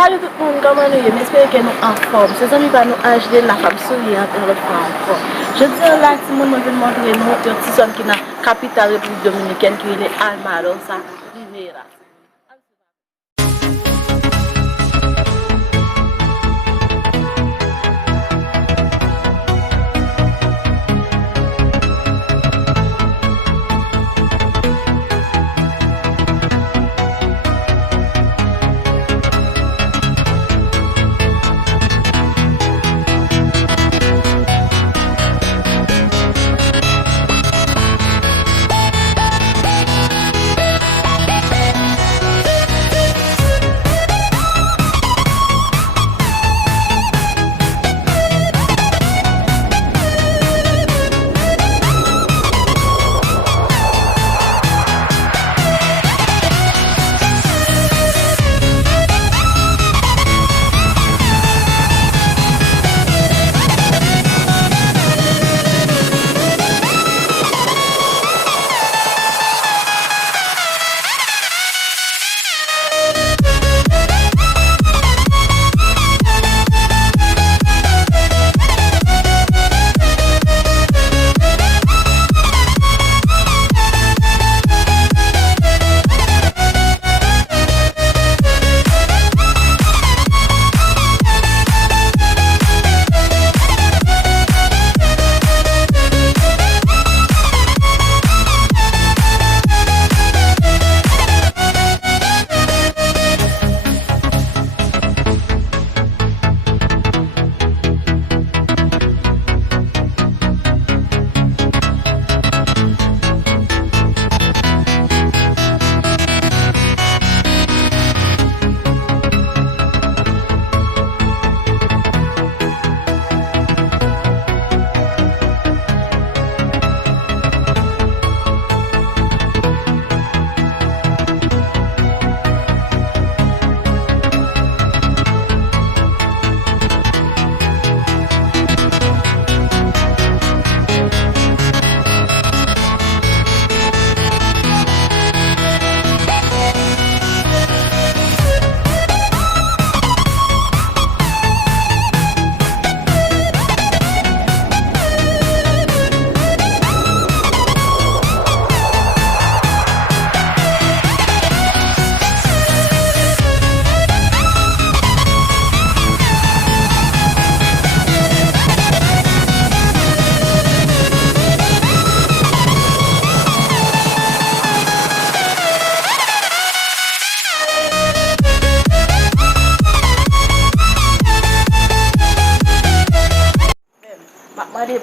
Salut tout le monde, comment nous y est? J'espère que nous en forme. Ces amis par nous HD, la femme souriante et l'autre femme en forme. Je dis là, si moi je vais montrer nous un petit son qui est dans la capitale République Dominicaine qui est Almarosa Rivera.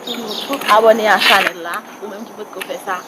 Pour nous tous abonner à la chaîne là, ou même qui peut faire ça,